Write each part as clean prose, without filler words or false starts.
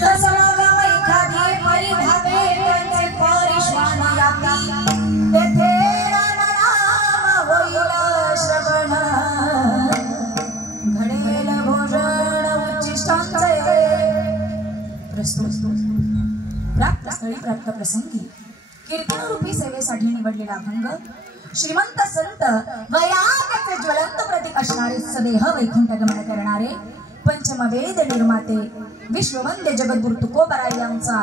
समागम एखादी परिभावे त्यांचे परिश्वान याती तेथे रामनाम होईल श्रवण घडेल भोजन उच्चिष्टांचे प्रस्तुत प्राप्त स्थळी प्राप्त प्रसंगी कीर्तनरूपी सेवेसाठी निवडलेला अभंग श्रीमंत संत वैराग्याचे ज्वलंत प्रतीक असणारे सदेह वैकुंठ गमन करणारे पंचमवेद निर्माते विश्ववंद्य जगद्गुरु तुकोबराय यांचा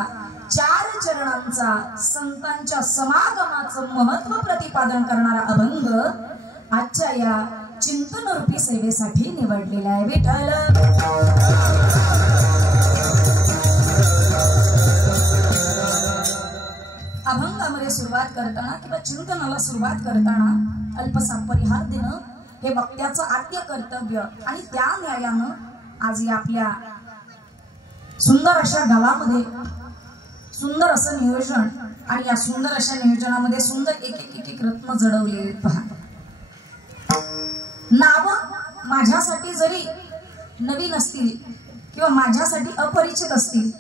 4 चरणांचा संतांच्या समागमाचं महत्व प्रतिपादन करणारा अभंग आजच्या या चिंतनरूपी सेवेसाठी निवडलेला आहे। विठ्ठल अभंगामध्ये सुरुवात करताना किंवा चिंतनाला सुरुवात करताना अल्पसा परिहार देणं हे वक्त्याचं आद्य कर्तव्य आणि त्या न्यायानं आज या आपल्या सुंदर अशा गावामध्ये सुंदर असं नियोजन आणि या सुंदर अशा नियोजनामध्ये सुंदर एक रत्न जडवले पहा। नाव माझ्यासाठी जरी नवीन असतील किंवा माझ्यासाठी अपरिचित असतील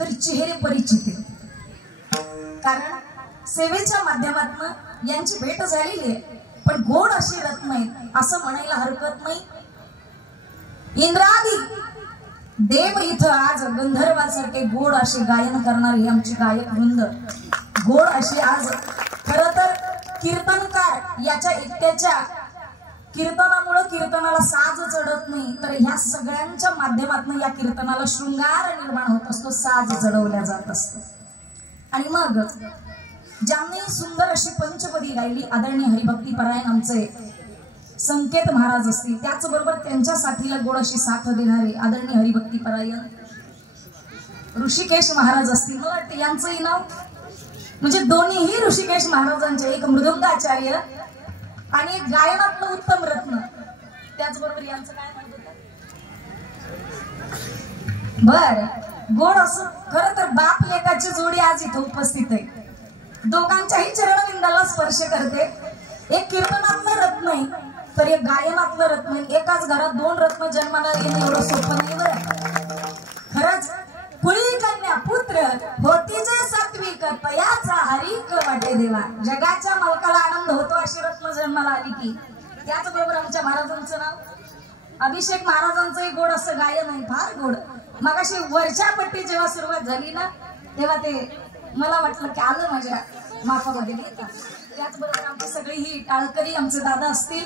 तरी चेहरे परिचित आहेत, कारण सेवेच्या माध्यमातून यांची भेट झालेली आहे। पण गोड अशी रत्न आहेत असं म्हणायला हरकत नाही। इंद्रादी देव इथं आज गंधर्वांसाठी गोड असे गायन करणारे आमचे गायक वृंद गोड अशी आज खरं तर कीर्तनकार याच्या एकट्याच्या कीर्तनामुळे कीर्तनाला साज चढत नाही, तर ह्या सगळ्यांच्या माध्यमातून या कीर्तनाला शृंगार निर्माण होत असतो, साज चढवल्या जात असतो। आणि मग ज्यांनी सुंदर अशी पंचपदी गायली आदरणीय हरिभक्ती परायण आमचे संकेत महाराज असतील, त्याचबरोबर त्यांच्या साथीला गोड अशी साथ देणारे आदरणीय हरिभक्ती परायण ऋषिकेश महाराज असतील। मला वाटतं यांचंही नाव म्हणजे दोन्हीही ऋषिकेश महाराजांचे, एक मृदुंगाचार्य आणि एक गायनातलं उत्तम रत्न, त्याचबरोबर यांचं काय म्हणत होतं बर गोड असं खरं तर बाप लेकाची जोडी आज इथं उपस्थित आहे। दोघांच्याही चरणविंदाला स्पर्श करते। एक कीर्तनातलं रत्न आहे तर एक गायनातलं रत्न आहे। एकाच घरात 2 रत्न जन्माला येणं एवढं सोपं नाही बरं। खरंच कुळी कन्या पुत्र होती जे सात्विक पयाचा हरिक वाटे देवा, जगाच्या मालकाला आनंद होतो अशी रत्न जन्माला आली की। त्याचबरोबर आमच्या महाराजांचं नाव अभिषेक महाराजांचंही गोड असं गायन आहे, फार गोड। मगाशी वरच्या पट्टी जेव्हा सुरुवात झाली ना तेव्हा ते मला वाटलं की आलं माझ्या माफामध्ये नाही का। त्याचबरोबर आमची सगळी ही टाळकरी आमचे दादा असतील,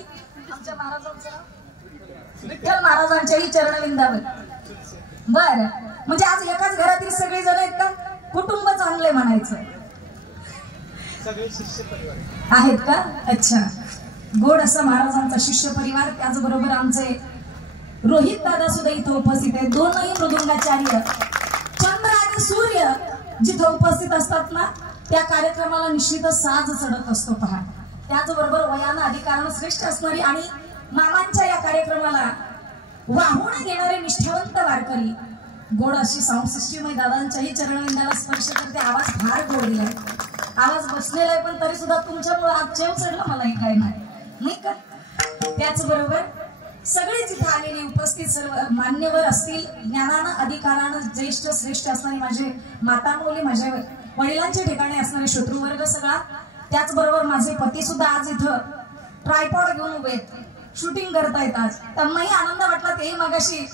आमच्या महाराजांचं विठ्ठल महाराजांच्याही चरणविंदावर बर म्हणजे आज एकाच घरातील सगळे जण आहेत का, कुटुंब चांगले म्हणायचं आहेत का। अच्छा, गोड असा महाराजांचा शिष्य परिवार, त्याचबरोबर आमचे रोहित दादा सुद्धा इथं उपस्थित आहेत। दोनही मृदुंगाचार्य चंद्र आणि सूर्य जिथं उपस्थित असतात ना त्या कार्यक्रमाला निश्चितच साज चढत असतो पहा। त्याचबरोबर वयानं अधिकारानं श्रेष्ठ असणारी आणि मामांच्या या कार्यक्रमाला वाहून घेणारे निष्ठावंत वारकरी गोड अशी साऊंड सिस्टीम आहे। दादांच्याही चरणविंदाला स्पर्श करते, आवाज फार गोड दिलाय, आवाज बसलेला आहे पण तरी सुद्धा तुमच्यामुळे आज जेव चढलं मलाही काय नाही का। त्याचबरोबर सगळेच इथे आलेले उपस्थित सर्व मान्यवर असतील, ज्ञानानं अधिकारानं ज्येष्ठ श्रेष्ठ असणारे माझे माता मुली, माझ्या वडिलांच्या ठिकाणी असणारे शत्रुवर्ग सगळा, त्याचबरोबर माझे पती सुद्धा आज इथं ट्रायपॉड घेऊन उभे आहेत, शूटिंग करतायत आज। त्यांनाही आनंद वाटला, तेही मगाशी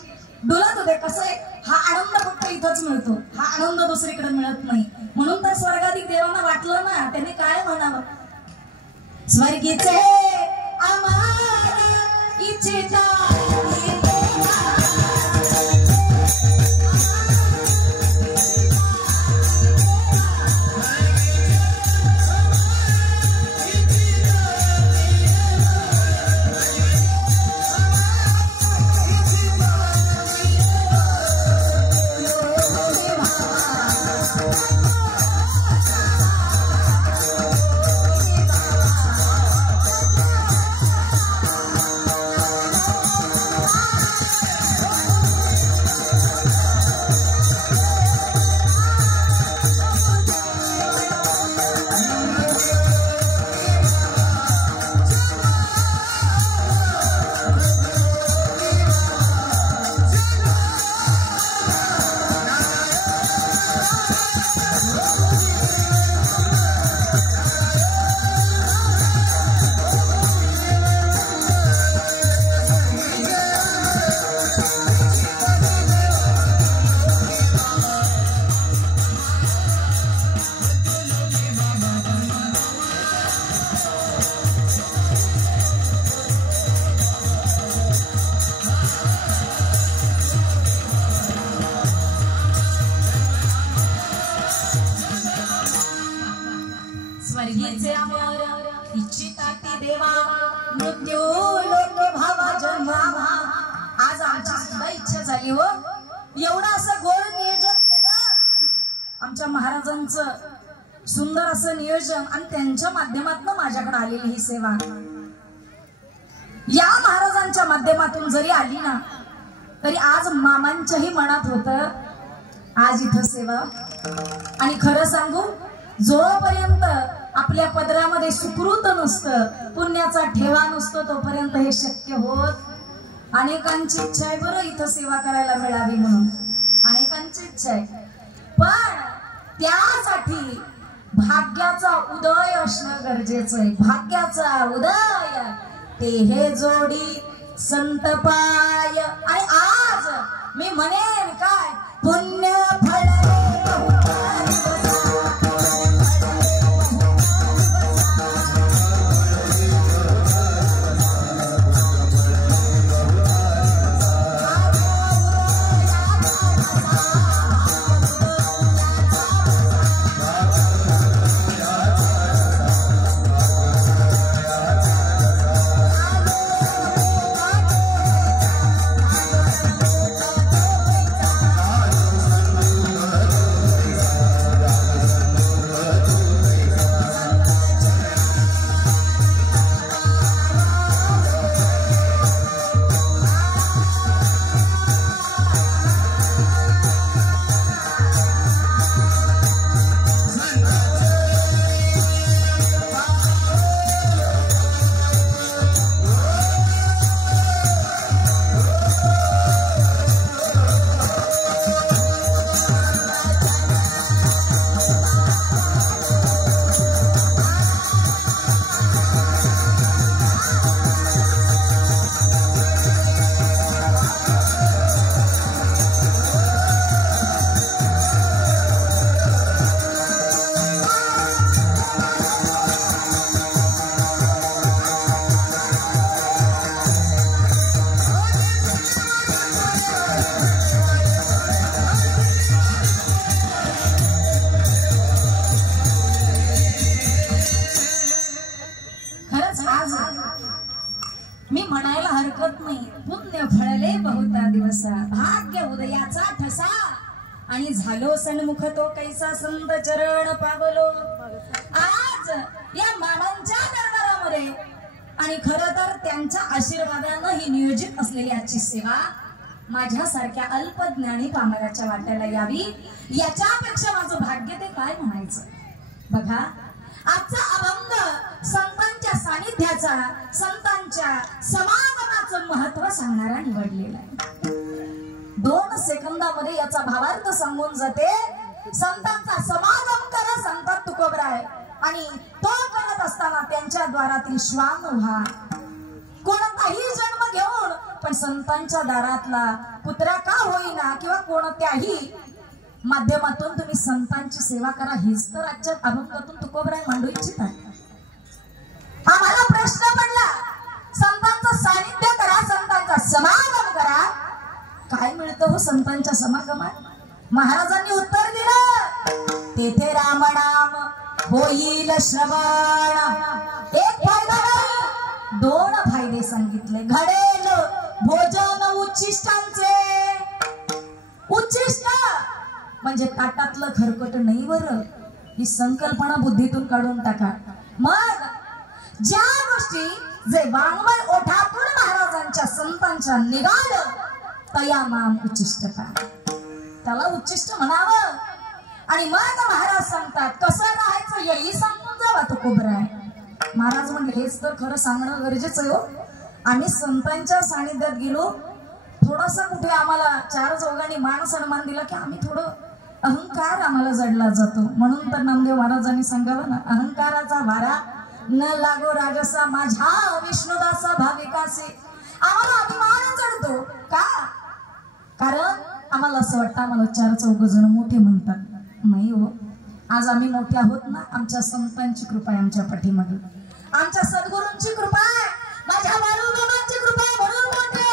डुलत होते। कसं आहे, हा आनंद फक्त इथंच मिळतो, हा आनंद दुसरीकडे मिळत नाही। म्हणून तर स्वर्गाधिक देवांना वाटलं ना, त्यांनी काय म्हणावं, स्वर्गीचे आम्हाला इच्छिता व्हायचे अमर इच्छिता ती देवा मृत्यू लोके भावा जन्मावा। आज आमची सुद्धा इच्छा झाली हो, एवढं असं गोड नियोजन केलं आमच्या महाराजांचं, सुंदर असं नियोजन, आणि त्यांच्या माध्यमातून माझ्याकडे आलेली ही सेवा या महाराजांच्या माध्यमातून जरी आली ना तरी आज मामांच्याही मनात होतं आज इथं सेवा। आणि खरं सांगू, जोपर्यंत आपल्या पदरामध्ये सुकृत नसतं, पुण्याचा ठेवा नसतो, तोपर्यंत हे शक्य होत। अनेकांची इच्छा आहे बरं इथं सेवा करायला मिळावी म्हणून, अनेकांची इच्छा आहे, पण त्यासाठी भाग्याचा उदय असणं गरजेचं आहे। भाग्याचा उदय ते हे जोडी संत पाय। आणि आज मी म्हणेन काय, पुण्य फळले मी म्हणायला हरकत नाही, पुण्य फळले बहुता दिवसा, भाग्य उदयाचा ठसा, आणि झालो सन्मुख तो कैसा संत चरण पावलो। आज या मामांच्या दरबारामध्ये आणि खरं तर त्यांच्या आशीर्वादानं ही नियोजित असलेली आजची सेवा माझ्यासारख्या अल्पज्ञानी पामराच्या वाट्याला यावी, याच्यापेक्षा माझं भाग्य ते काय म्हणायचं। बघा, आजचा अभंग संतांच्या सानिध्याचा, संतांच्या समागमाचं महत्व सांगणारा निवडलेला आहे। 2 सेकंदामध्ये याचा भावार्थ सांगून जाते। संतांचा समागम करा सांगतात तुकोबराय, आणि तो करत असताना त्यांच्या द्वारातील श्वान व्हा। कोणताही जन्म घेऊन पण संतांच्या दारातला कुत्रा का होईना किंवा कोणत्याही माध्यमातून तुम्ही संतांची सेवा करा, हेच तर आजच्या अभंगातून तुकोबराय मांडू इच्छितात। आम्हाला प्रश्न पडला, संतांचं सानिध्य करा, संतांचा समागम करा, काय मिळतं हो संतांच्या समागमात? महाराजांनी उत्तर दिलं, तेथे रामनाम होईल श्रवण। एक फायदा नाही, 2 फायदे सांगितले। घडेल भोजन उच्छिष्टांचे, उच्छिष्ट म्हणजे ताटातलं खरकट नाही बरं, ही संकल्पना बुद्धीतून काढून टाका। मग ज्या गोष्टी जे वाङ्मय ओठातून महाराजांच्या संतांच्या निघालं तया नाम उच्चिष्ट का, त्याला उच्चिष्ट म्हणावं। आणि मग महाराज सांगतात कसं राहायचं हेही सांगून जावा तुकोबराय। महाराज म्हणले हेच तर खरं सांगणं गरजेचं आहे हो। आम्ही संतांच्या सानिध्यात गेलो, थोडासा कुठे आम्हाला 4 चौघांनी मान सन्मान दिला की आम्ही थोडं अहंकार आम्हाला जडला जातो। म्हणून तर नामदेव महाराजांनी सांगावं ना, अहंकाराचा वारा न लागो राजसा माझ्या विष्णुदासा भाविकासे। आम्हाला अभिमान चढतो का? कारण आम्हाला असं वाटतं आम्हाला 4 चौघ जण मोठे म्हणतात। नाही हो, आज आम्ही मोठे आहोत ना, आमच्या संतांची कृपा आहे आमच्या पाठीमागे, आमच्या सद्गुरूंची कृपा आहे, माझ्या बाळूबाबांची कृपा आहे म्हणून मोठे।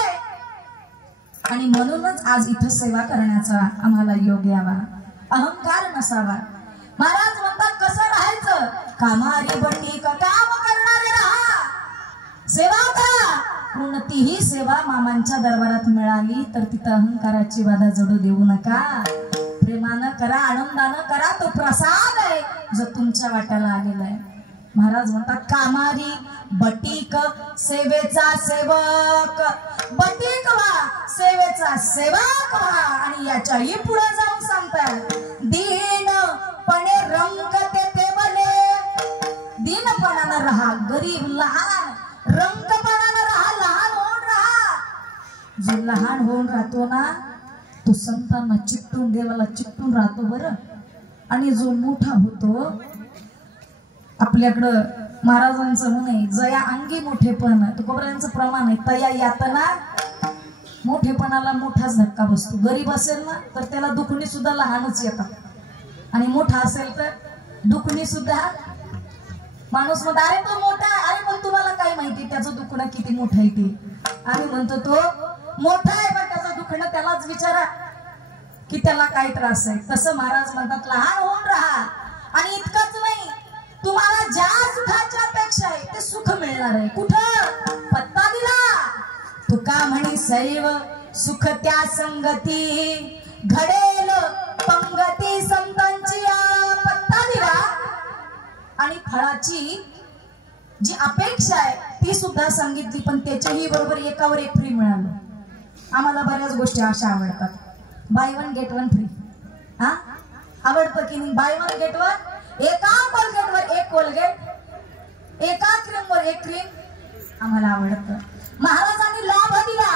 आणि म्हणूनच आज इथं सेवा करण्याचा आम्हाला योग यावा, अहंकार नसावा। महाराज म्हणतात कसं राहायचं, कामारी बटीक काम करणारे राहा, सेवा करा. कोणतीही सेवा मामांच्या दरबारात मिळाली तर तिथं अहंकाराची बाधा जडू देऊ नका. प्रेमानं करा, आनंदानं करा. तो प्रसाद आहे जो तुमच्या वाट्याला आलेला आहे. महाराज म्हणतात कामारी बटीक सेवेचा सेवक. बटीक व्हा, सेवेचा सेवक व्हा. आणि याच्याही पुढे जाऊन सांगतात दीनपणे रंग ते बने. दीनपणानं राहा, गरीब लहान रंगपणानं राहा, लहान होऊन राहा. जो लहान होऊन राहतो ना तो संतांना चिकटून, देवाला चिकटून राहतो बरं. आणि जो मोठा होतो, आपल्याकडं महाराजांचं म्हणे जया अंगी मोठेपण, तुकोबरायांचं प्रमाण आहे. तया यातना मोठेपणाला मोठाच धक्का बसतो. गरीब असेल ना तर त्याला दुखणी सुद्धा लहानच येतात, आणि मोठा असेल तर दुखणी सुद्धा. माणूस म्हणतो अरे तो मोठा आहे, अरे पण तुम्हाला काय माहिती त्याचं दुखणं किती मोठं आहे ते. आम्ही म्हणतो तो मोठा आहे पण त्याचं दुखणं त्यालाच विचारा की त्याला काय त्रास आहे. तसं महाराज म्हणतात लहान होऊन राहा. आणि इतकंच नाही, तुम्हाला ज्या सुखाच्या अपेक्षा आहे ते सुख मिळणार आहे. कुठं? पत्ता दिला. तुका म्हणी सैव सुख त्या संगती, घडेल पंगती संतांची. पत्ता दिला आणि फळाची जी अपेक्षा आहे ती सुद्धा सांगितली, पण त्याच्याही बरोबर एकावर एक फ्री मिळालं. आम्हाला बऱ्याच गोष्टी अशा आवडतात. By one get one free. हा आवडतं की नाही? By one get one. एका कोलगेटवर एक कोलगेट, एका क्रीमवर एक क्रीम आम्हाला आवडतं. महाराजांनी लाभ दिला.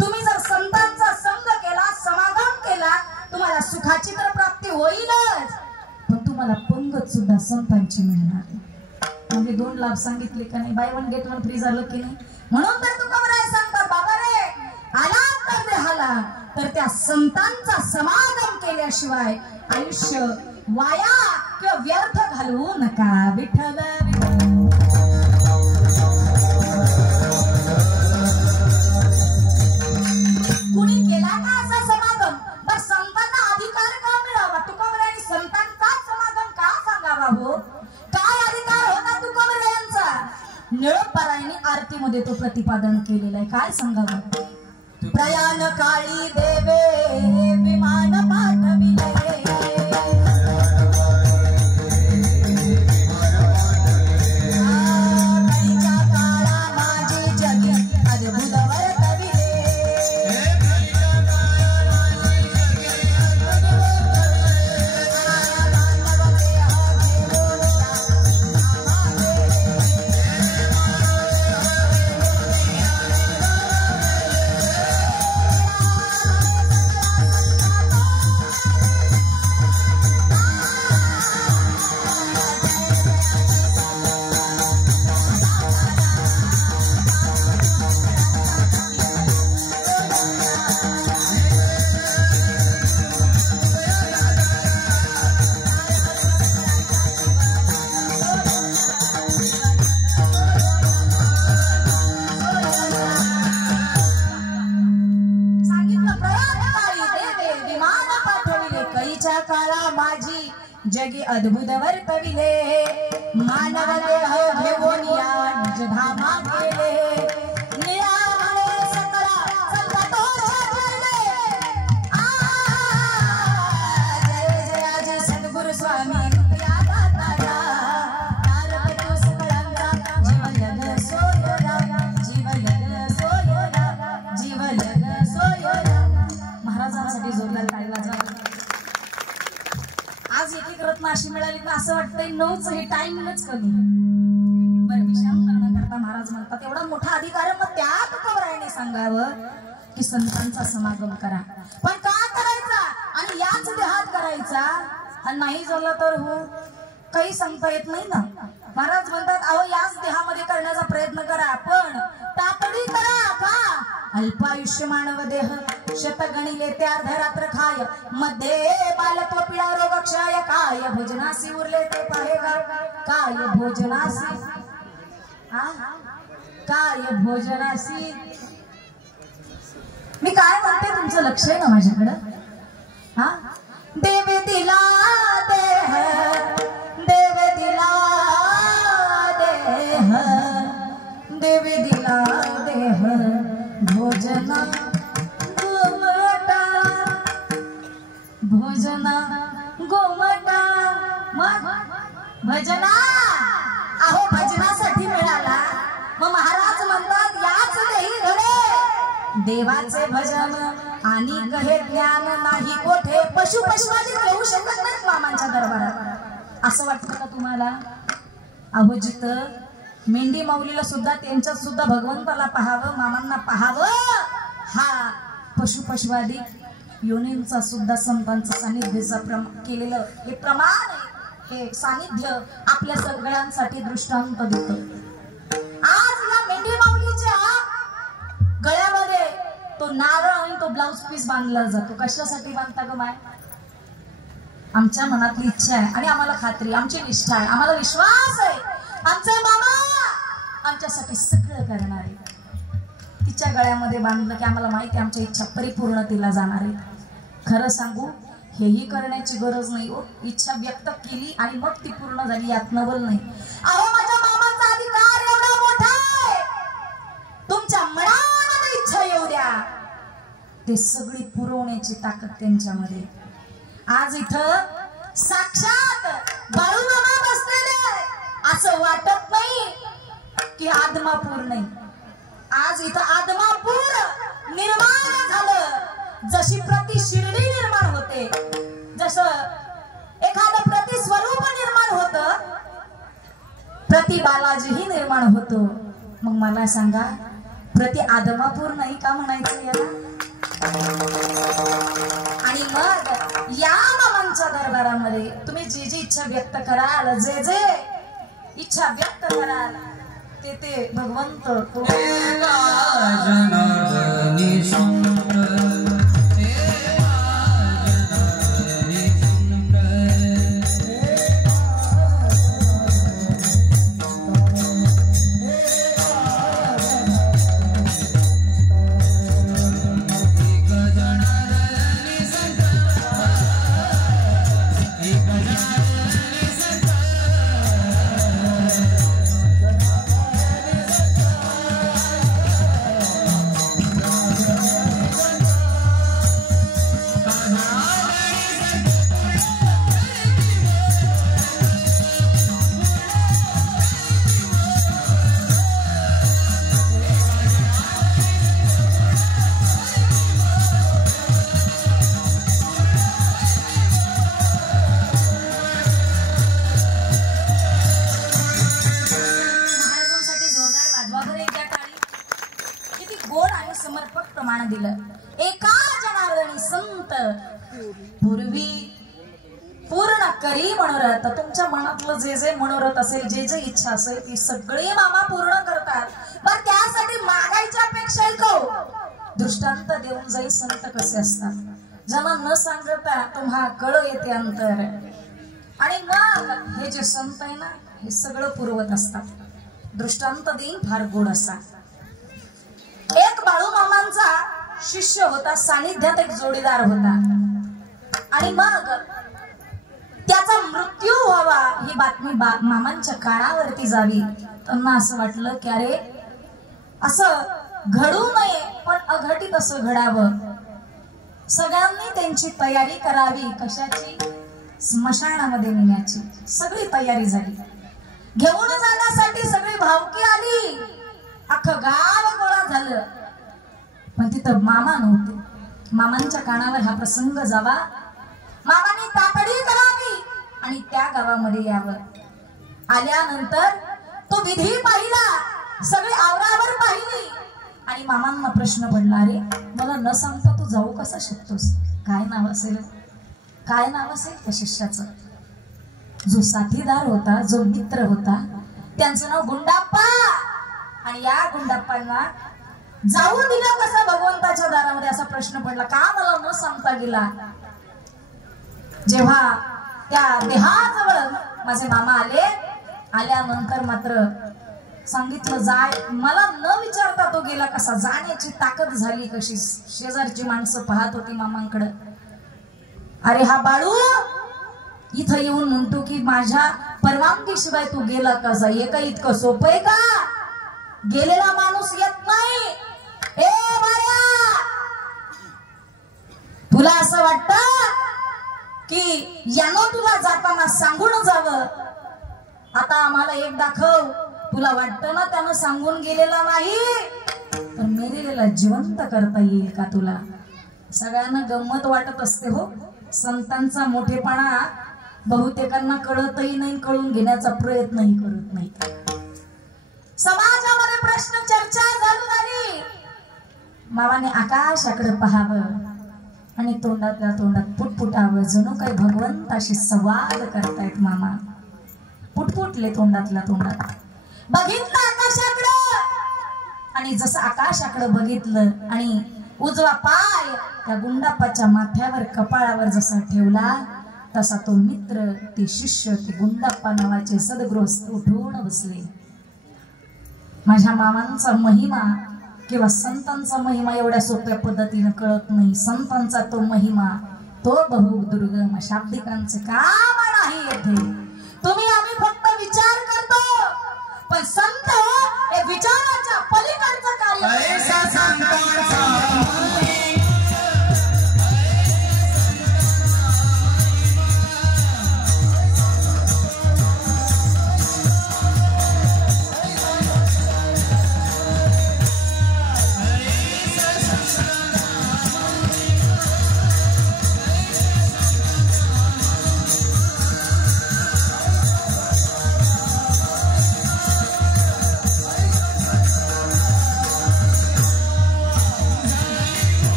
तुम्ही जर संतांचा संग केला, समागम केला, तुम्हाला सुखाची तर प्राप्ती होईलच, पण तुम्हाला पंगत सुद्धा संतांची मिळणार. म्हणजे दोन लाभ सांगितले का नाही? By one get one free झालं की नाही? म्हणून तर तुकोबराय सांगतात बाबा रे, आला तर देहाला तर त्या संतांचा समागम केल्याशिवाय आयुष्य वाया किंवा व्यर्थ घालवू नका. विठ्ठल कुणी केला का असा समागम? पण संतांना अधिकार का मिळावा? तुकोबरायांनी संतांचा समागम का सांगावा हो? काय अधिकार होता तुकोबरायांचा? निळपारायणी आरतीमध्ये तो प्रतिपादन केलेला आहे. काय सांगावं? प्रयाण काळी देवे विमान पाठविले, जगी अद्भुत वर्तविले, मानव देह घेऊन या निज धामा गेले. निळामळे सकळा संततोष ठरले. जय जय जय सद्गुरु स्वामी कृपया दाता. तारक तो सकळांचा जीवलग सोयरा, जीवलग सोयरा, जीवलग सोयरा. महाराजांसाठी जोरदार टाळी वाजवा. आज एक एक रत्न अशी मिळाली तर असं वाटतंय 9च हे टाइमिंगच कमी. बरं विश्राम करण्याकरता महाराज म्हणतात एवढा मोठा अधिकार आहे, मग त्या तुकोबरायांनी सांगावं की संतांचा समागम करा. पण का करायचा? आणि याच देहात करायचा. आणि नाही झालं तर हो काही सांगता येत नाही ना. महाराज म्हणतात अहो याच देहामध्ये करण्याचा प्रयत्न करा, पण तातडी करा. का? अल्पायुष्य मानव देह शत गणिले ते अर्धरात्र खाय, मध्ये बालत्व पिळा रोग क्षय. काय भोजनासी उरले ते पाहेगा, काय भोजनासी, काय भोजनासी. मी काय म्हणते तुमचं लक्ष आहे ना माझ्याकडं? हा देव दिला देह, देव दिला गोमटा मग भजना अहो भजनासाठी मिळाला मग महाराज म्हणतात याच देही घडे देवाचे भजन आणि कहे ज्ञान नाही कोठे पशुपशवादी घेऊ शकत नाहीत मामांच्या दरबारात असं वाटतं का तुम्हाला अहो जिथं मेंढी माऊलीला सुद्धा त्यांच्यात सुद्धा भगवंताला पाहावं मामांना पाहावं हा पशुपशवादी योनींचा सुद्धा संतांचा सानिध्याचा केलेलं हे प्रमाण आहे हे सानिध्य आपल्या सगळ्यांसाठी दृष्टांत देतं आज या मेंढी माऊलीच्या गळ्यामध्ये तो नारळ आणि तो ब्लाउज पीस बांधला जातो कशासाठी बांधता ग माय आमच्या मनातली इच्छा आहे आणि आम्हाला खात्री आमची निष्ठा आहे आम्हाला विश्वास आहे आमचे मामा आमच्यासाठी सगळं करणार आहे तिच्या गळ्यामध्ये बांधलं की आम्हाला माहिती आमच्या इच्छा परिपूर्णतेला जाणार आहे खरं सांगू हेही करण्याची गरज नाही हो इच्छा व्यक्त केली आणि मग ती पूर्ण झाली यात नवल नाही अहो माझ्या मामाचा अधिकार एवढा मोठा आहे तुमच्या मनात इच्छा येऊ द्या ते सगळी पुरवण्याची ताकद त्यांच्यामध्ये आज इथं साक्षात बाळूमामा बसलेले असं वाटत नाही की आदमापूर नाही आज इथं आदमापूर निर्माण झालं जशी प्रति शिर्डी निर्माण होते जसं एखादं प्रति स्वरूप निर्माण होतं प्रति बालाजीही निर्माण होतो मग मला सांगा प्रति आदमापूर नाही का म्हणायचं याला आणि मग या मामांच्या दरबारामध्ये तुम्ही जी जी इच्छा व्यक्त कराल जे जे इच्छा व्यक्त कराल ते ते भगवंत तो एका जनार्दनी संत पूर्वी पूर्ण करी मनोरथ तुमच्या मनातलं जे जे मनोरथ असेल जे जे इच्छा असेल ती सगळी मामा पूर्ण करतात पण त्यासाठी मागायच्या पेक्षा दृष्टांत देऊन जाई संत कसे असतात ज्यांना न सांगता तुम्हा कळ येते अंतर आणि मग हे जे संत आहे ना हे सगळं पुरवत असतात दृष्टांत देईन फार गोड असा एक बाळू मामांचा शिष्य होता सानिध्यात एक जोडीदार होता आणि मग त्याचा मृत्यू व्हावा ही बातमी मामांच्या कानावरती जावी त्यांना असं वाटलं की अरे असं घडू नये पण अघटित असं घडावं सगळ्यांनी त्यांची तयारी करावी कशाची स्मशानामध्ये नेण्याची सगळी तयारी झाली घेऊन जाण्यासाठी सगळी भावकी आली अख्खं गाव गोळा झालं पण तिथं मामा नव्हते मामांच्या कानावर हा प्रसंग जावा मामाने तातडी करावी आणि त्या गावामध्ये यावं आल्यानंतर तो विधी पाहिला सगळे आवरावर पाहिली आणि मामांना प्रश्न पडला अरे मला न सांगता तू जाऊ कसा शकतोस काय नाव असेल त्या शिष्याचं जो साथीदार होता जो मित्र होता त्यांचं नाव गुंडाप्पा आणि या गुंडाप्पांना जाऊ दिलं कसा भगवंताच्या दारामध्ये असा प्रश्न पडला का मला न सांगता गेला जेव्हा त्या देहाजवळ माझे मामा आल्यानंतर मात्र सांगितलं जाय मला न विचारता तो गेला कसा जाण्याची ताकद झाली कशी शेजारची माणसं पाहत होती मामांकडे अरे हा बाळू इथं येऊन म्हणतो की माझ्या परवानगी शिवाय तू गेला कसा हे काही इतकं सोपं आहे का गेलेला माणूस येत नाही ए बाळा तुला असं वाटतं की यानं तुला जाताना सांगून जावं, आता आम्हाला एक दाखव, तुला वाटतं ना त्यानं सांगून गेलेला नाही तर मेलेला जिवंत करता येईल का तुला? सगळ्यांना गंमत वाटत असते हो, संतांचा मोठेपणा बहुतेकांना कळतही नाही, कळून घेण्याचा प्रयत्नही करत नाही. समाजामध्ये प्रश्न चर्चा झाली, मावाने आकाशाकडे पाहावं आणि तोंडातल्या तोंडात पुटपुटावं, जणू काही भगवंताशी संवाद करतायत. मामा पुटपुटले तोंडातल्या तोंडात, बघितलं आकाशाकडे आणि जसं आकाशाकडे बघितलं आणि उजवा पाय त्या गुंडाप्पाच्या माथ्यावर कपाळावर जसा ठेवला तसा तो मित्र, ते शिष्य, ते गुंडाप्पा नावाचे सद्गृहस्थ उठून बसले. माझ्या मामांचा महिमा किंवा संतांचा महिमा एवढ्या सोप्या पद्धतीने कळत नाही. संतांचा तो महिमा तो बहुदुर्गम, शाब्दिकांचे काम नाही येथे. तुम्ही आम्ही फक्त विचार करतो, पण संत हे विचाराच्या पलीकडचं कार्य.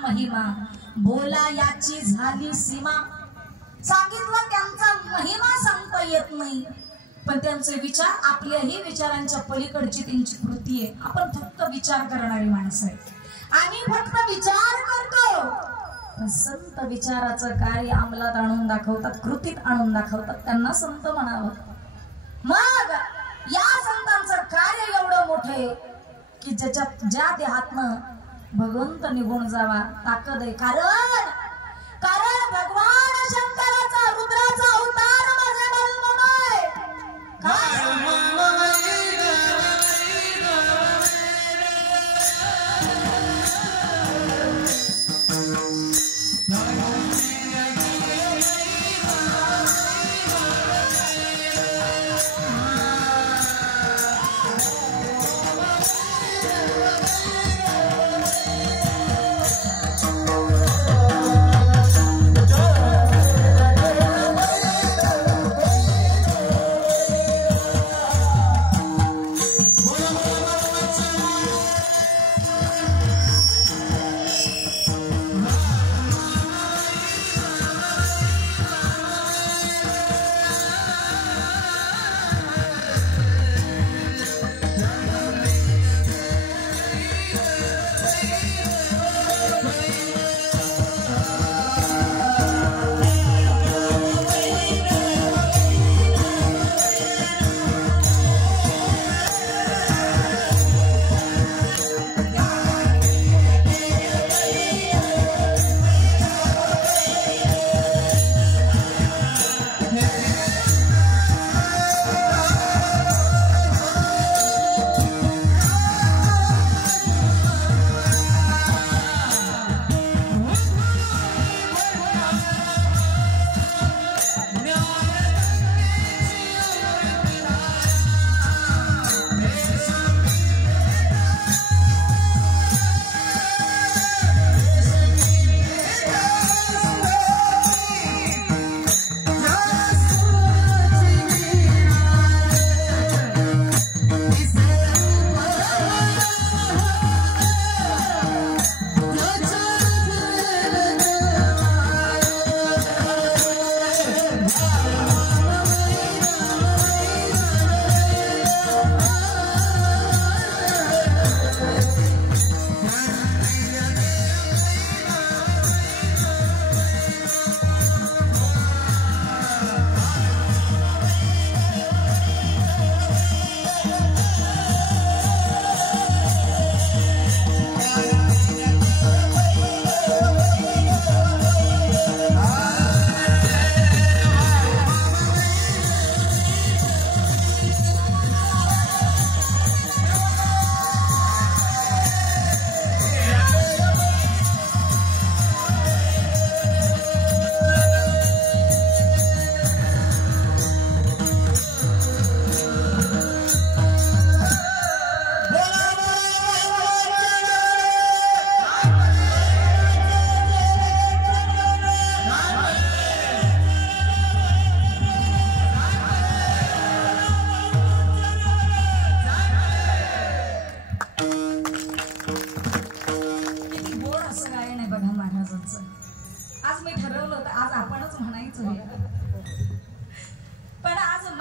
महिमा बोला याची झाली सीमा. सांगितलं त्यांचा महिमा सांगता येत नाही, पण त्यांचे विचार आपल्याही विचारांच्या पलीकडची त्यांची कृती आहे. आपण फक्त विचार करणारी माणसं आहे, आम्ही फक्त विचार करतो. संत विचाराचं कार्य अंमलात आणून दाखवतात, कृतीत आणून दाखवतात, त्यांना संत म्हणावं. मग या संतांचं कार्य एवढं मोठं आहे की ज्याच्यात ज्या देहातनं भगवंत निघून जावा ताकद आहे. कारण भगवान शंकराचा रुद्राचा अवतार माझे बलमय.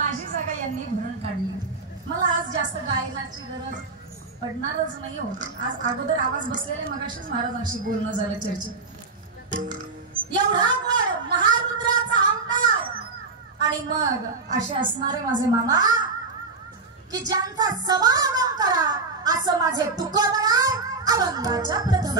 माझी जागा यांनी भरून काढली. मला आज जास्त गायनाची गरज पडणारच नाही हो. आज अगोदर आवाज बसलेले मगाशीच महाराजांशी बोलणं झालं चर्चेत. एवढा वर महारुद्राचा अवतार आणि मग असे असणारे माझे मामा की ज्यांचा समागम करा असं माझे तुकोबन आहे अभंगाच्या प्रथम.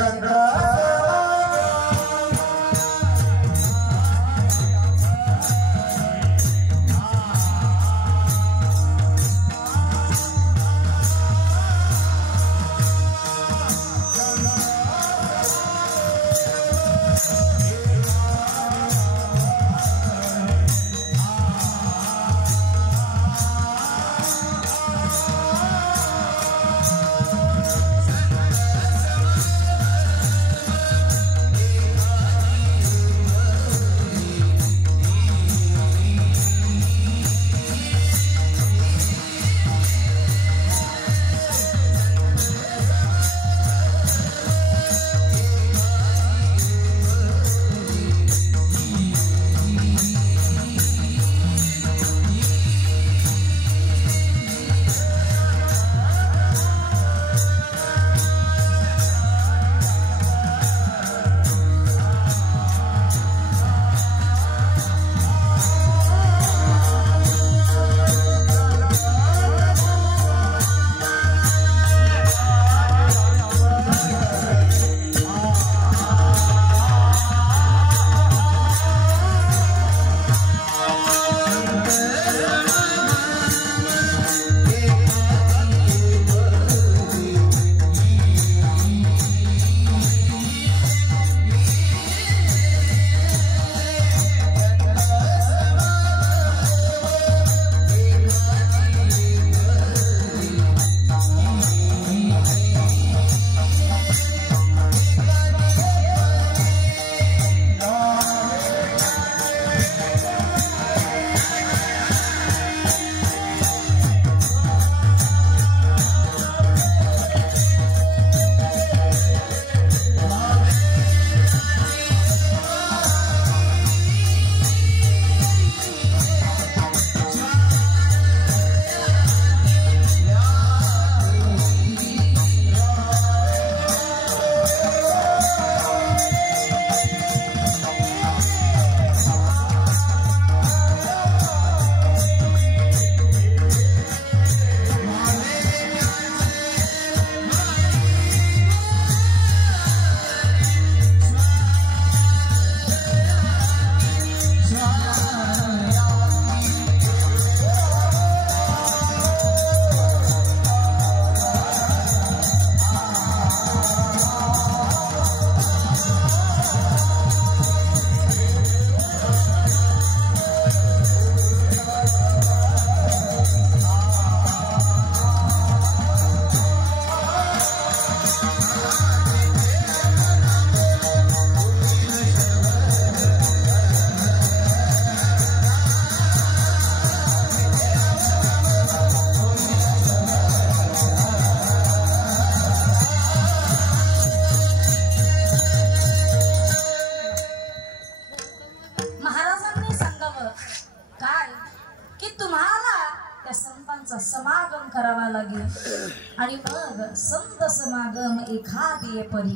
समागम करावा लागेल आणि मग संत समागम एखादी परी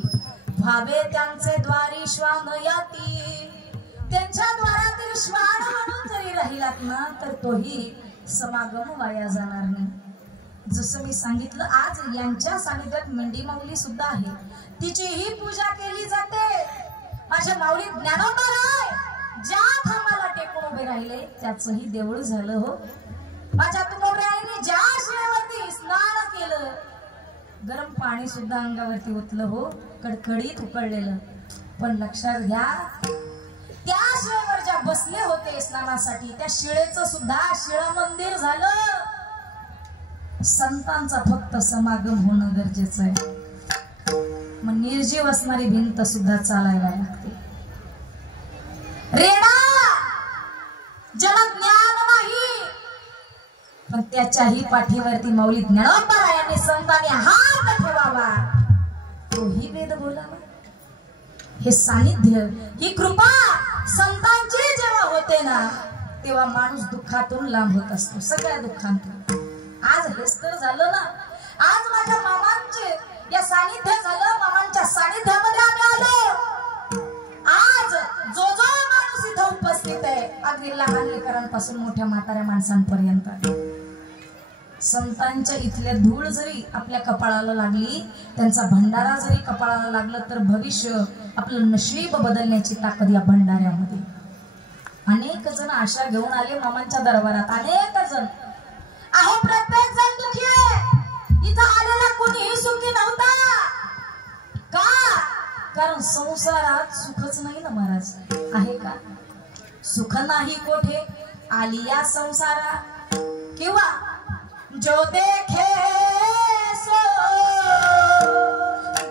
भावे त्यांचे द्वारी श्वान याती. त्यांच्या द्वारातील श्वान म्हणून जरी राहिलात ना तर तोही समागम वाया जाणार नाही. जसं मी सांगितलं आज यांच्या सानिध्यात मेंढी माऊली सुद्धा आहे, तिचीही पूजा केली जाते. माझ्या माऊली ज्ञानोबा राय ज्या खांबाला टेकून उभे राहिले त्याचंही देऊळ झालं हो. माझ्या तुकोबऱ्या आईने ज्या शिळेवरती स्नान केलं गरम पाणी सुद्धा अंगावरती ओतलं हो, कडकडीत उकळलेलं. पण लक्षात घ्या त्या शिळेवर ज्या बसले होते स्नानासाठी त्या शिळेचं सुद्धा शिळ मंदिर झालं. संतांचा फक्त समागम होणं गरजेचं आहे. मग निर्जीव असणारी भिंत सुद्धा चालायला लागते. रेडा ज्याला ज्ञान नाही पण त्याच्याही पाठीवरती माऊली ज्ञानोबा रायांनी संतांनी हात ठेवावा, तोही वेद बोलावा. हे सानिध्य ही कृपा संतांची जेव्हा होते ना तेव्हा माणूस दुःखातून लांब होत असतो, सगळ्या दुःखांतून. आज हेच तर झालं ना. आज माझ्या मामांचे या सानिध्य झालं, मामांच्या सानिध्यामध्ये आम्ही आलो. आज जो जो माणूस इथं उपस्थित आहे, अगदी लहान लेकरांपासून मोठ्या म्हाताऱ्या माणसांपर्यंत, संतांच्या इथल्या धूळ जरी आपल्या कपाळाला लागली, त्यांचा भंडारा जरी कपाळाला लागलं, तर भविष्य आपलं नशीब बदलण्याची ताकद या भंडाऱ्यामध्ये. अनेक जण आशा घेऊन आले मामांच्या दरबारात, अनेक जण. अहो प्रत्येक जण दुखी आहे. इथं आलेला कोणीही सुखी नव्हता. का? कारण संसारात सुखच नाही ना महाराज. आहे का? सुख नाही कोठे आली या संसारा. किंवा जो देखे सो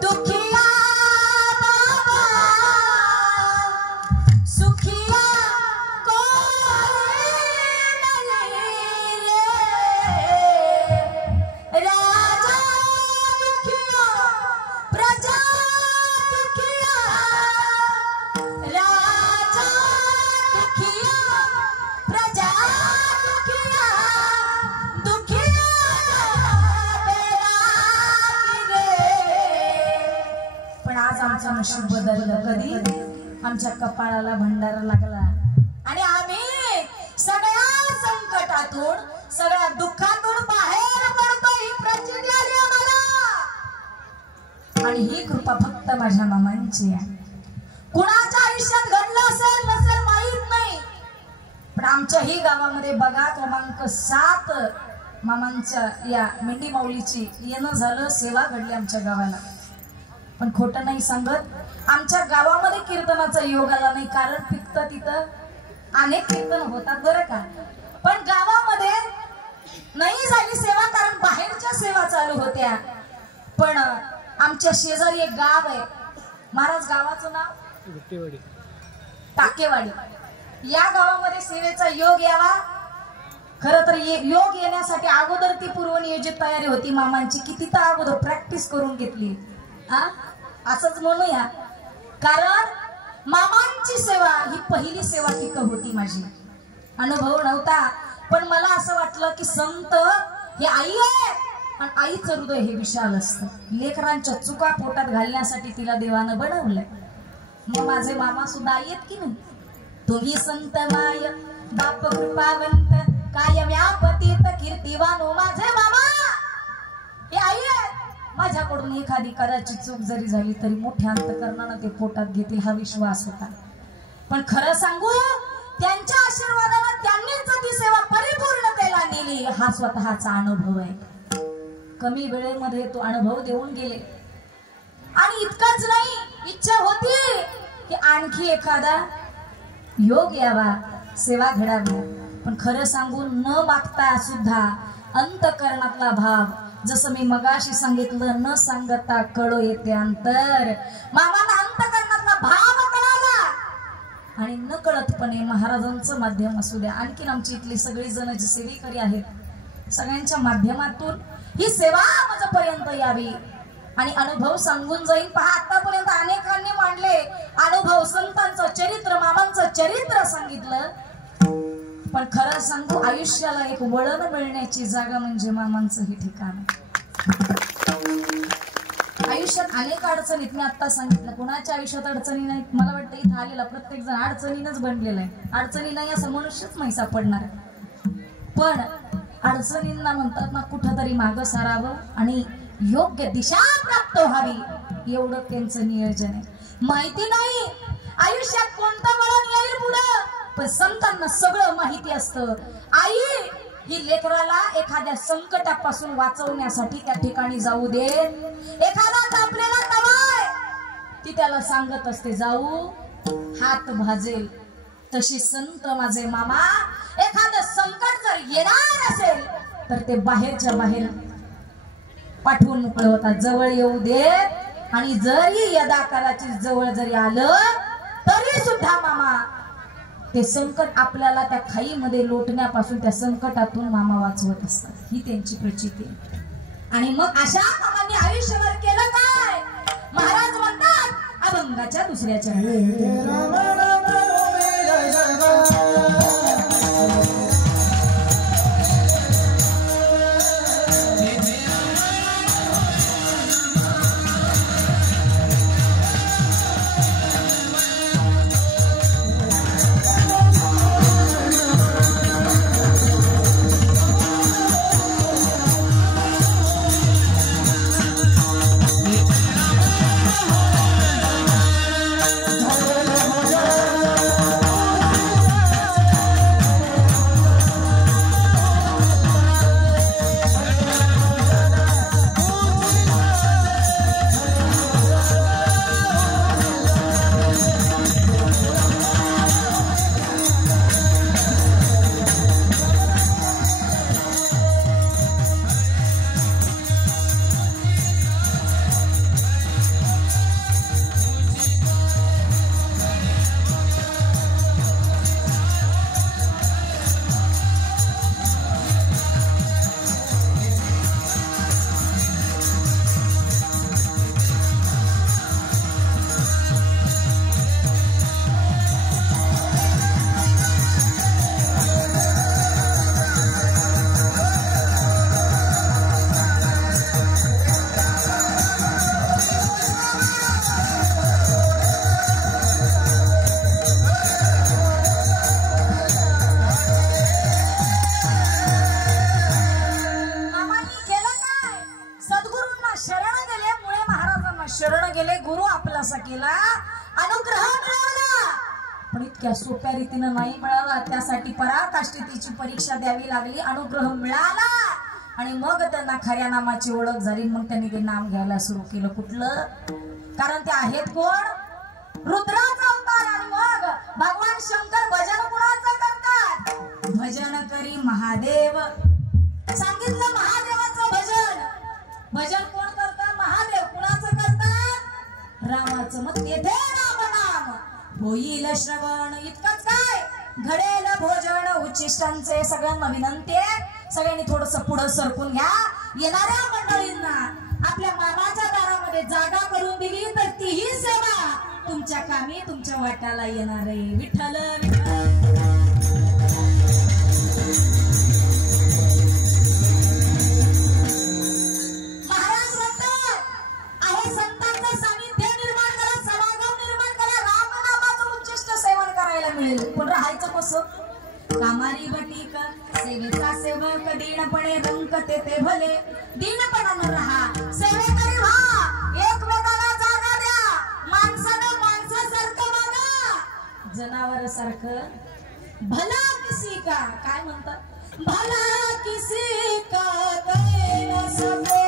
दुखिया बाबा, सुखिया कोई नहीं रे. राजा दुखिया प्रजा दुखिया, राजा दुखिया प्रजा दुखिया, आमचं नशीब बदललं. कधी? आमच्या कपाळाला भंडारा लागला आणि आम्ही सगळ्या संकटातून, सगळ्या दुःखातून बाहेर पडतो. ही प्रचिती आली आम्हाला. आणि ही कृपा फक्त माझ्या मामांची आहे. कुणाच्या आयुष्यात घडलं असेल नसेल माहित नाही, पण आमच्याही गावामध्ये बघा क्रमांक 7 मामांच्या या मेंढी माऊलीची येणं झालं, सेवा घडली आमच्या गावाला. पण खोटं नाही सांगत, आमच्या गावामध्ये कीर्तनाचा योग आला नाही. कारण तिथं अनेक कीर्तन होतात बरं का, पण गावामध्ये नाही झाली सेवा, कारण बाहेरच्या सेवा चालू होत्या. पण आमच्या शेजारी एक गाव आहे महाराज, गावाचं नाव टाकेवाडी. या गावामध्ये सेवेचा योग यावा. खरं तर योग येण्यासाठी अगोदर ती पूर्वनियोजित तयारी होती मामांची, की तिथं अगोदर प्रॅक्टिस करून घेतली. असंच म्हणूया, कारण मामांची सेवा ही पहिली सेवा तिथं होती माझी. अनुभव नव्हता, पण मला असं वाटलं की संत हे आई आहे आणि आईचं हृदय हे विशाल असतं. लेकरांच्या चुका पोटात घालण्यासाठी तिला देवानं बनवलंय. मग माझे मामा सुद्धा आई आहेत की नाही. तुम्ही संत माय बाप कृपावंत, काय व्यापतीत कीर्तिवानो. माझे मामा हे आई आहे. माझ्याकडून एखादी कराची चूक जरी झाली तरी मोठ्या अंतकरणानं ते पोटात घेतील हा विश्वास होता. पण खरं सांगू, त्यांच्या आशीर्वादानं त्यांनीच ती सेवा परिपूर्णतेला नेली हा स्वतःचा अनुभव आहे. कमी वेळेमध्ये तो अनुभव देऊन गेले. आणि इतकंच नाही, इच्छा होती की आणखी एखादा योग यावा, सेवा घडावी. पण खरं सांगू, न मागता सुद्धा अंतकरणातला भाव, जसं मी मगाशी सांगितलं, न सांगता कळो येते अंतर. मामाला अंतकरणातला भाव कळाला आणि न कळतपणे महाराजांचं माध्यम असू द्या, आणखीन आमची इथली सगळी जण जी सेवेकरी आहेत, सगळ्यांच्या माध्यमातून ही सेवा माझ्यापर्यंत यावी आणि अनुभव सांगून जाईल. पहा, आतापर्यंत अनेकांनी मांडले अनुभव, संतांचं चरित्र, मामांचं चरित्र सांगितलं. पण खरं सांगू, आयुष्याला एक वळण मिळण्याची जागा म्हणजे मामांचं हे ठिकाण. आयुष्यात अनेक अडचणीत, मी आता सांगितलं, कोणाच्या आयुष्यात अडचणी नाहीत. मला वाटतं इथं आलेला प्रत्येक जण अडचणीनच बनलेला आहे. अडचणी नाही असं मनुष्यच नाही सापडणार. पण अडचणींना म्हणतात ना, कुठंतरी मागं सारावं आणि योग्य दिशा प्राप्त व्हावी, एवढं त्यांचं नियोजन आहे. माहिती नाही आयुष्यात कोणतं वळण येईल पुढं, पण संतांना सगळं माहिती असतं. आई ही लेकराला एखाद्या संकटापासून वाचवण्यासाठी त्या ठिकाणी जाऊ दे. एखादा तापलेला तवा ती त्याला सांगत असते, जाऊ हात भाजेल. तशी संत माझे मामा एखादं संकट जर येणार असेल तर ते बाहेरच्या बाहेर पाठवून मोकळे होतात, जवळ येऊ दे. आणि जरी यदाकाराची जवळ जरी आलं तरी सुद्धा मामा ते संकट आपल्याला त्या खाईमध्ये लोटण्यापासून, त्या संकटातून मामा वाचवत असतात. ही त्यांची प्रचिती. आणि मग अशा मामांनी आयुष्यभर केलं काय? महाराज म्हणतात अभंगाच्या दुसऱ्या चरणी केला, अनुग्रह मिळवला, पण इतक्या सोप्या रीतीनं नाही मिळाला. त्यासाठी पराकाष्ठेची परीक्षा द्यावी लागली. अनुग्रह मिळाला आणि मग त्यांना खऱ्या नामाची ओळख झाली. मग त्यांनी ते नाम घ्यायला सुरू केलं. कुठलं? कारण ते आहेत कोण? रुद्राचा अवतार. आणि मग भगवान शंकर भजन कुणाचं करतात? भजन करी महादेव. सांगितलं महादेवाचं भजन. भजन कोण करतात? महादेव. कुणाचं करतात? रामाचं. मग तेथे राम नाम होईल श्रवण. इतकंच काय? घडेल भोजन. उच्चिष्टांचे सगळ्यांना विनंती आहे, सगळ्यांनी थोडस पुढं सरकून घ्या. येणाऱ्या मंडळींना आपल्या मामाच्या दारामध्ये जागा करून दिली तर तीही सेवा तुमच्या कामी, तुमच्या वाट्याला येणार आहे. विठ्ठल विठ्ठल. महाराज म्हणतात आहे संतांचं सानिध्य निर्माण करा, समागम निर्माण करा, रामनामाचं उच्चिष्ट सेवन करायला मिळेल. पण राहायचं कसं? कामारी बटीक सेवेचा सेवक दीनपणे रंक ते भले. दीनपणानं राहा, सेवेकरी व्हा, एकमेकांना जागा द्या. माणसानं माणसासारखं बघा, जनावर सारखं. भला किसी का, काय म्हणतात? भला किसी का दे न सको.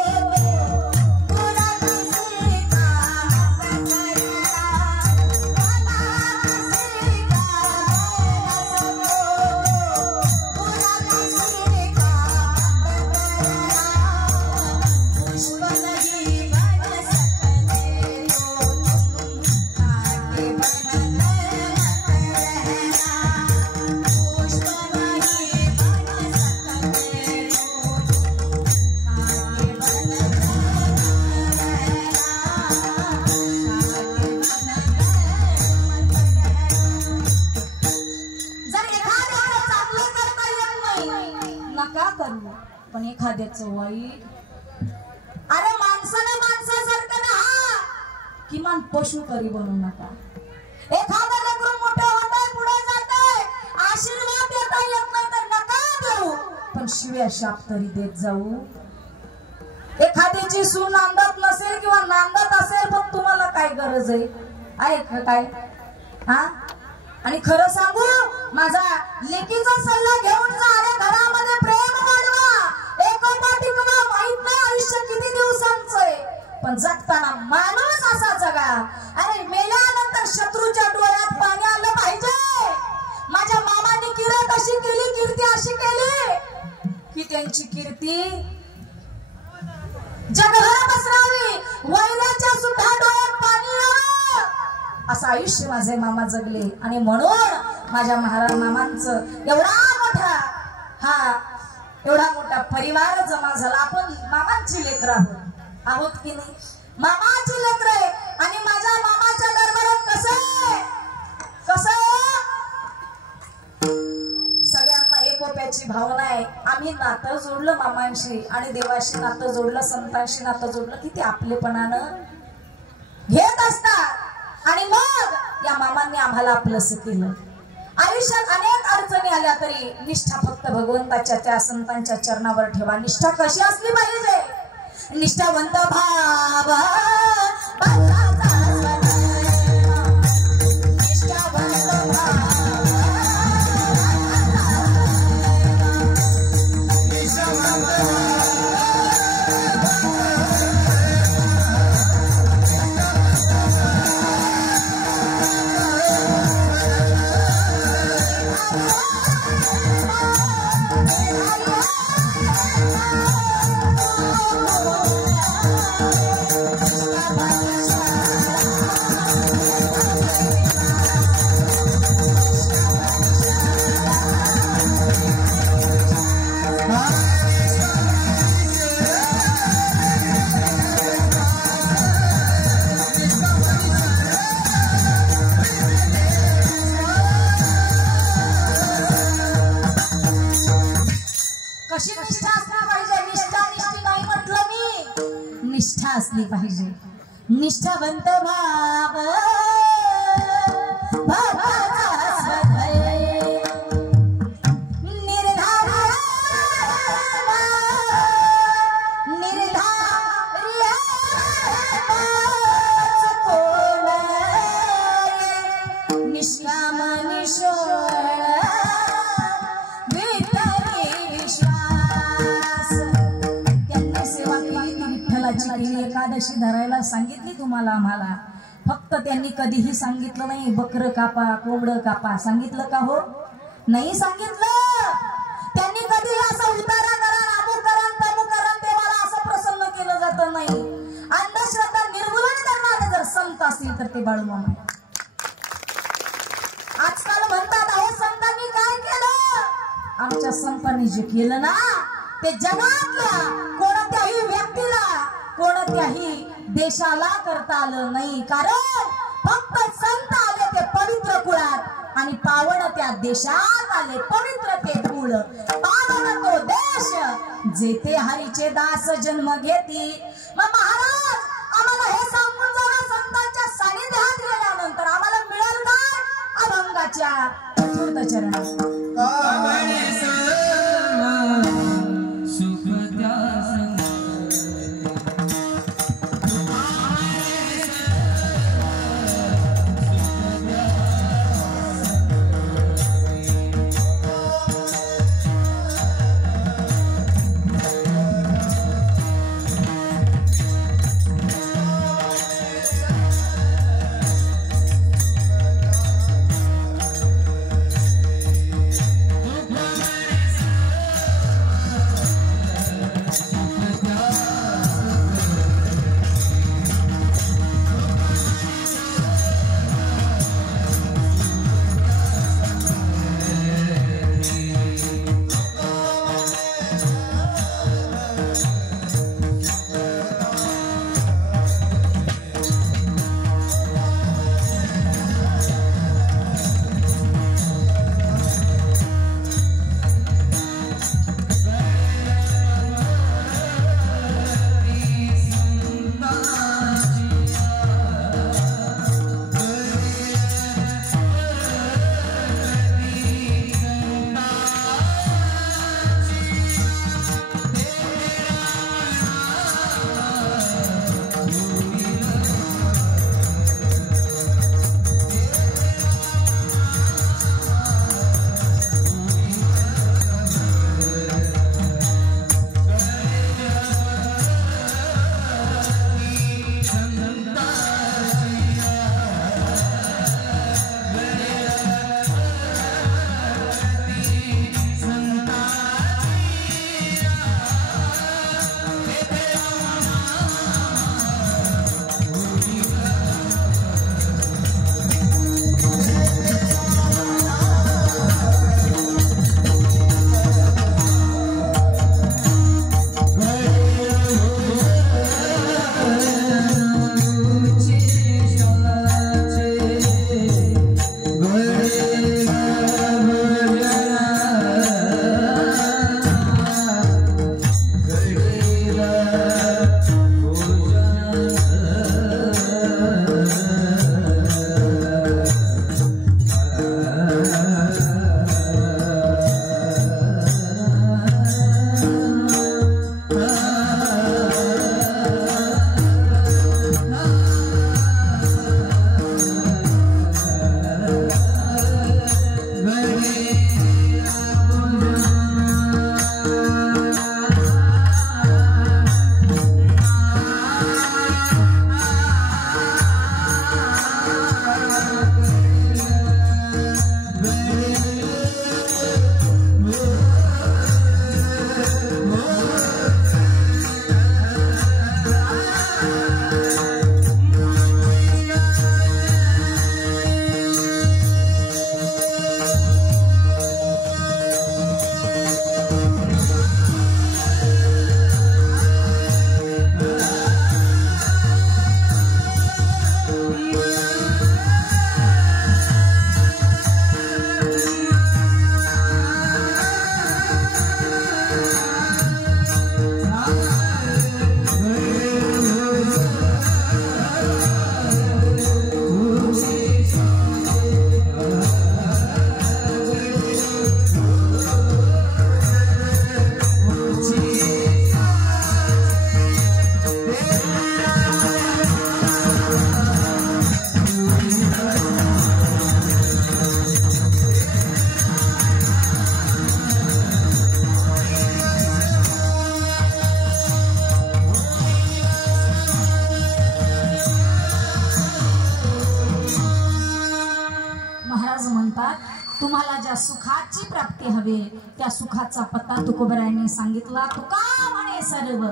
पण एखाद्याचं वाईट. अरे माणसानं माणसासारखं राहा, किमान पशु तरी बनू नका. एखादा लेकरू मोठं होतंय, पुढे जातंय, आशीर्वाद देता येत नाही तर नका देऊ, पण शिव्या शाप तरी देत जाऊ. एखाद्याची सून नांदत नसेल किंवा नांदत असेल, पण तुम्हाला काय गरज आहे काय? हा? आणि खरं सांगू, माझा लेकीचा सल्ला घेऊन जा. अरे घरामध्ये प्रेम वाढवा, एकोपा टिकवा. माहित नाही आयुष्य किती दिवसांचं आहे, पण जगताना माणूस असा जगा. अरे मेल्यानंतर शत्रूच्या डोळ्यात पाणी आलं पाहिजे. माझ्या मामाने कीर्ती अशी केली, कीर्ती अशी केली की त्यांची कीर्ती जगभर पसरावी. वैराच्या सुद्धा डोळ्यात पाणी आलं. असं आयुष्य माझे मामा जगले. आणि म्हणून माझ्या महाराज मामांचं एवढा मोठा परिवार जमा झाला. आपण मामांची लेकर आहोत की नाही? मामाची लेकर आहे. आणि माझ्या मामाच्या दरबारात कसं सगळ्यांना एकोप्याची भावना आहे. आम्ही नातं जोडलं मामांशी आणि देवाशी नातं जोडलं, संतांशी नातं जोडलं की ते आपलेपणानं घेत असतात. आणि मग या मामांनी आम्हाला आपलंसं केलं. आयुष्यात अनेक अडचणी आल्या तरी निष्ठा फक्त भगवंताच्या त्या संतांच्या चरणावर ठेवा. निष्ठा कशी असली पाहिजे? निष्ठावंत भाव असली पाहिजे. निष्ठावंत भाव निर्धार वर्षातील एकादशी धरायला सांगितली तुम्हाला आम्हाला. फक्त त्यांनी कधीही सांगितलं नाही बकर कापा कोंबड कापा. सांगितलं का हो? नाही सांगितलं. त्यांनी कधी असं उतारा करा अमुक करा तमुक करा देवाला असं प्रसन्न केलं जात नाही. अंधश्रद्धा निर्मूलन करणारे जर संत असतील तर ते बाळूमामा. आजकाल म्हणतात अहो संतांनी काय केलं. आमच्या संतांनी जे केलं ना ते जगातल्या कोणत्याही व्यक्तीला कोणत्याही देशाला करता आलं नाही. कारण फक्त संत आले ते पवित्र कुळात आणि पावन त्या देशात आले पवित्र ते कुळ पावन तो देश जेथे हरीचे दास जन्म घेती. मग महाराज आम्हाला हे सांगून जाणं संतांच्या सानिध्यात गेल्यानंतर आम्हाला मिळेल काय? अभंगाच्या चतुर्थ चरणात तुम्हाला ज्या सुखाची प्राप्ती हवी त्या सुखाचा पत्ता तुकोबरायांनी सांगितला. तुका म्हणे सर्व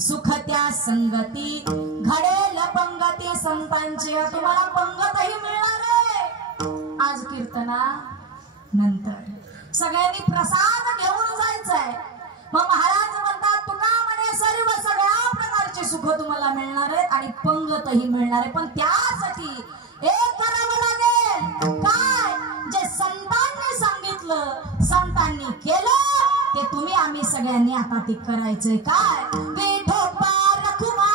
सुख त्या संगती घडेल पंगती संतांची. तुम्हाला पंगतही मिळणार आहे. आज कीर्तना नंतर सगळ्यांनी प्रसाद घेऊन जायचंय. मग महाराज म्हणतात तुका म्हणे सर्व सगळ्या प्रकारचे सुख तुम्हाला मिळणार आहेत आणि पंगतही मिळणार आहे. पण त्यासाठी एक करावं लागेल. काय? जे संतांनी सांगितलं, संतांनी केलं ते तुम्ही आम्ही सगळ्यांनी आता ते करायचंय. काय? विठोबा रखुमाई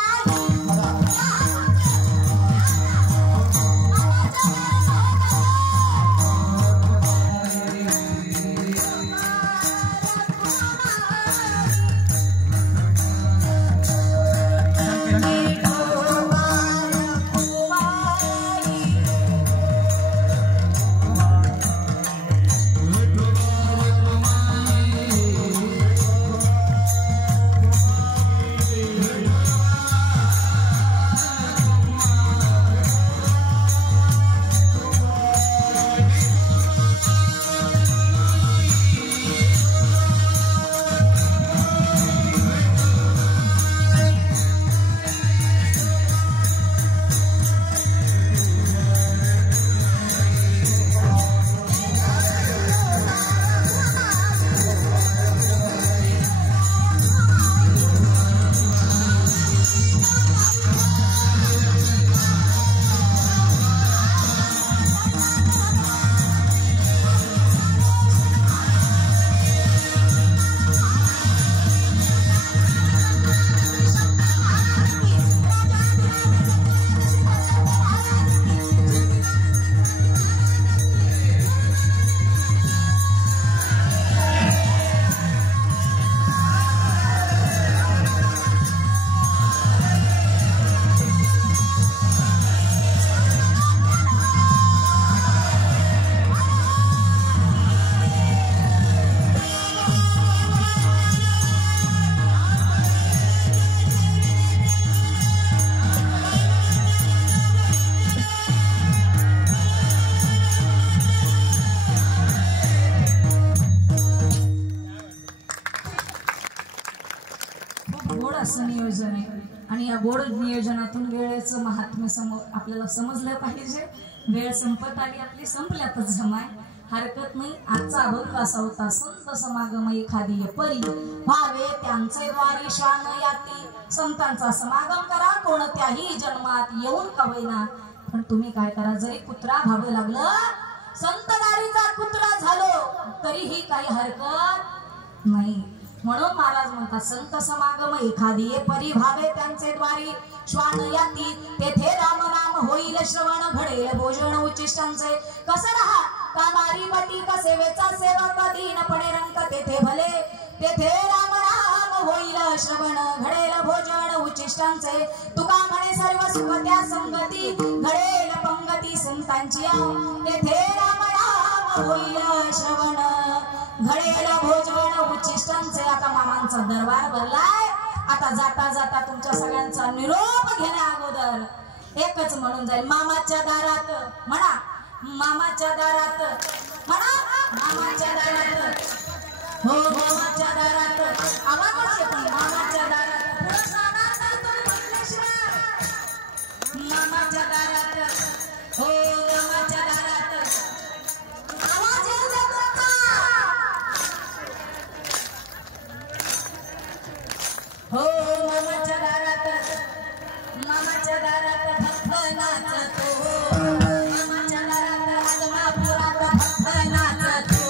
नियोजन आहे. आणि या गोड नियोजनातून वेळेचं महात्म्य आपल्याला समजलं पाहिजे. वेळ संपत आली आपली, संपल्यातच जमाय हरकत नाही. आजचा अभंग असा होता. संत समागम एखादी परी भावे त्यांचे द्वारी श्वान याती. संतांचा समागम करा कोणत्याही जन्मात येऊन का होईना, पण तुम्ही काय करा, जरी कुत्रा भावे लागलं, संत दारीचा कुत्रा झालो तरीही काही हरकत नाही. म्हणून महाराज म्हणतात संत समागम एखादी परी भावे त्यांचे द्वारी श्वान याती. तेथे राम नाम होईल श्रवण घडेल भोजन उच्चिष्टांचे. कसं राहा कामारी पटी का सेवेचा सेवक दीनपणे रंक तेथे भले. तेथे राम नाम होईल श्रवण घडेल भोजन उच्चिष्टांचे. तुका म्हणे सर्व सुख त्या संगती घडेल पंगती संतांची. तेथे राम नाम होईल श्रवण घडेल भोजन उच्चिष्टांचे. आता मामांचा दरबार भरलाय. आता जाता जाता तुमच्या सगळ्यांचा निरोप घेण्या अगोदर एकच म्हणून जाईल. मामाच्या दारात म्हणा, मामाच्या दारात म्हणा, मामाच्या दारात. हो मामाच्या दारात आवाज येतो. मामाच्या दारात मामाच्या दारात. हो मामाच्या दारात आवाज येतो. हो मामाच्या दारात, मामाच्या दारात भक्त नाचतो. मामाच्या दारात आदमापुरात भक्त नाचतो.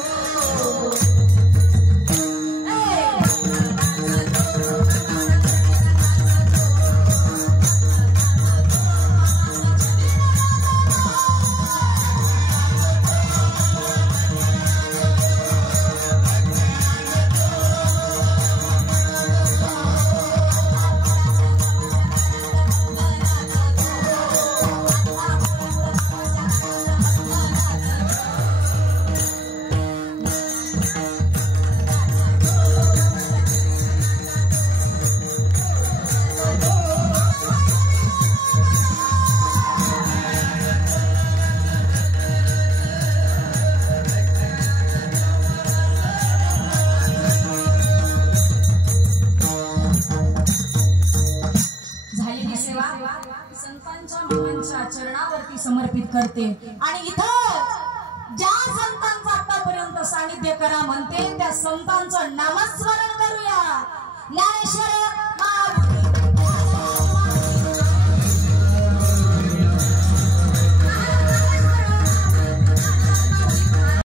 संतांच्या मामांच्या चरणावरती समर्पित करते। आणि इथं ज्या संतांचं आतापर्यंत सानिध्य करा म्हणते त्या संतांचं नामस्मरण करूया।